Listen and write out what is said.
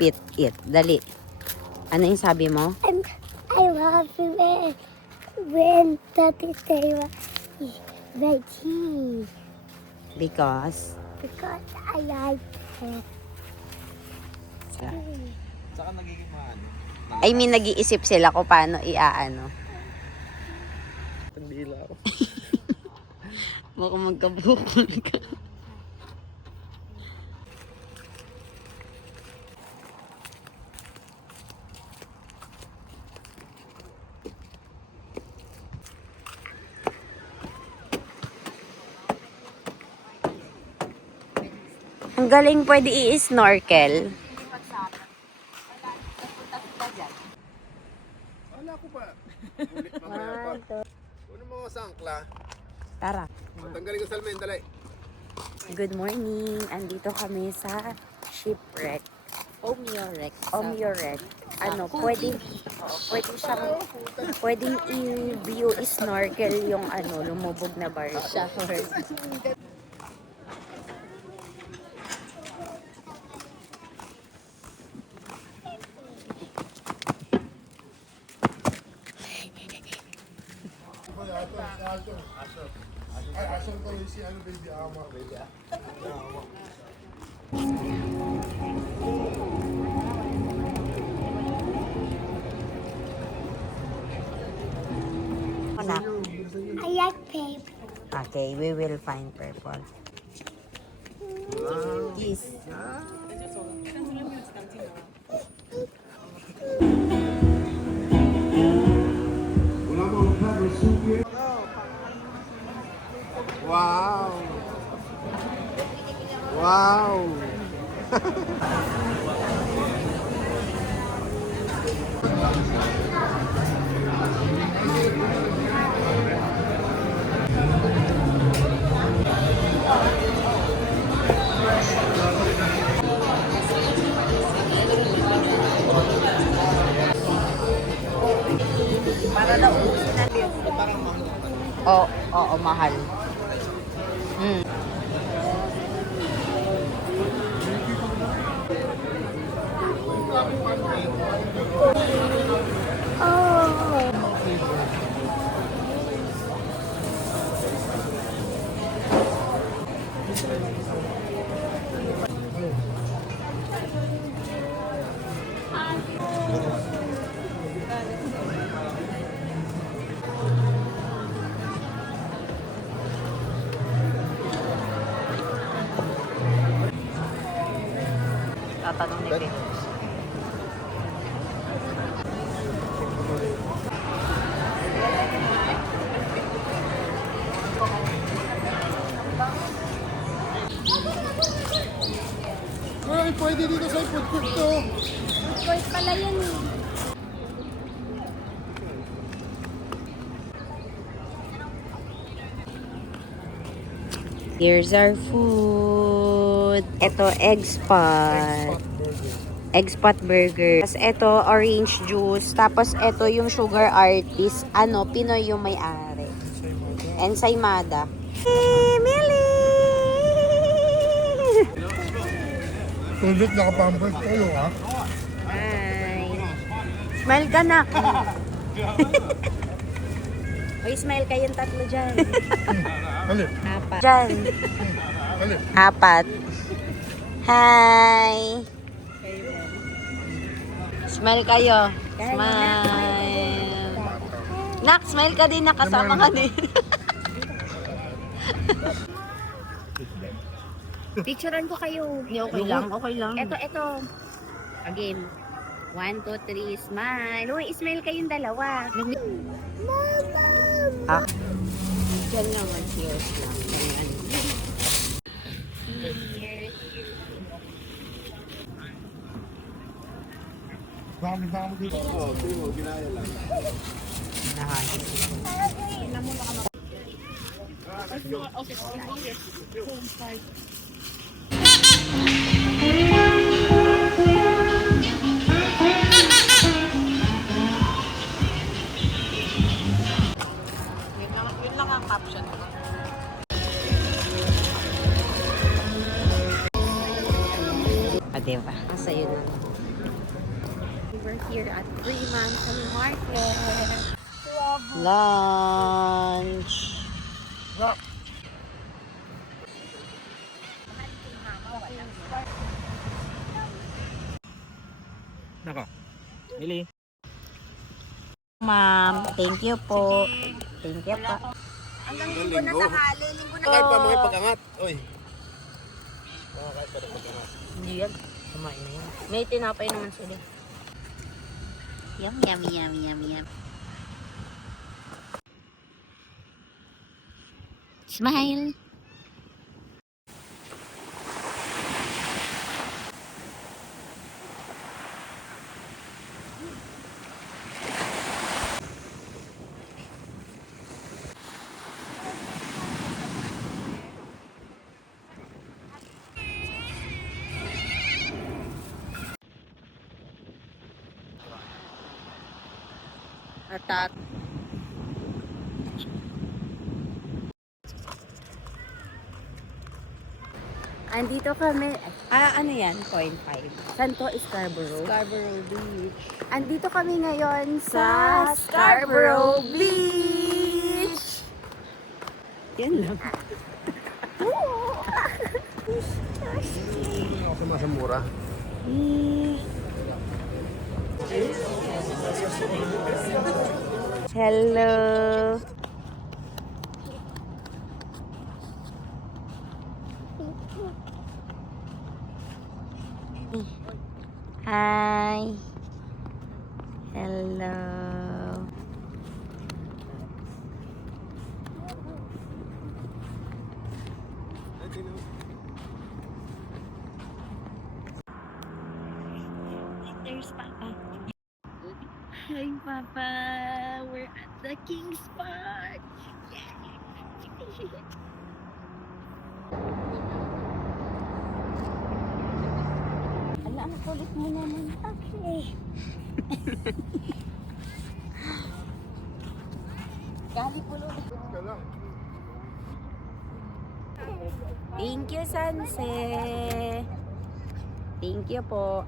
repeat it. Dali. Ano yung sabi mo? I'm happy when Daddy say veggie Because? because I like it. Saka nagiging maano. I mean, nag-iisip sila kung paano iaano. Tandila ako. Baka magkabukol ka. Ang galing, pwede i-snorkel. Wala ko pa. Ulit mamaya pa. Kunin mo mga sangkla. Tara. Tanggalin ko sa almen, dalay. Good morning. Andito kami sa shipwreck. Omniorec. Omniorec. Ano, pwedeng siyang, pwedeng i-view, i-snorkel yung ano, lumubog na barko. Shower. Asal ko si ano baby ama. Baby ama. I like paper. Okay, we will find purple. Kiss. Wow. Wow. Para na ubusin natin. Oo, mahal. Mm. Oh. Tatanong ni Ben. Ay, pwede dito sa food court to. Court pala yun eh. Here's our food. Ito, egg spot. Egg spot burger. Tapos ito, orange juice. Tapos ito yung sugar artist. Ano, Pinoy yung may-ari. Ensaymada. Hey, Millie! Tulit nakapampers kayo ha. Hi. Smile ka na. Uy, smile kayong tatlo dyan. Alip. Apat. Dyan. Alip. Apat. Hi. Smile kayo. Smile. Nak, smile ka din. Nakasama ka din. Picturean ko kayo. Okay lang, okay lang. Ito. Again. 1, 2, 3, smile. Uy, smile kayong dalawa. Ah. Diyan lang, mag-cheers lang. Ayan. Dami dito. Oo, timo, ginaya lang. Yun lang ang caption ko. Diba? Ang sayo na. We're here at Fremantle Market. Lunch. Nako. Mili. Ma'am, thank you po. Thank you po. Hanggang linggo na tanghali, linggo na. Kahit pa mga pag-angat. Uy. Kahit pa ng pag-angat. Hindi yan. Kumain na yan. May tinapay naman sila. Yum, yum, yum, yum, yum. Smile. Atat. Andito kami. Ano yan? 0.5. Santo Scarborough. Scarborough Beach. Andito kami ngayon sa Scarborough Beach. Yan lang. Ako sumasamura. Hello. Hi. Hello. There's Papa. Hi, Papa. We're at the King's Park. Ala, ang kulit mo naman. Okay. Gali pulo. Ka lang. Thank you, Sanse. Thank you po.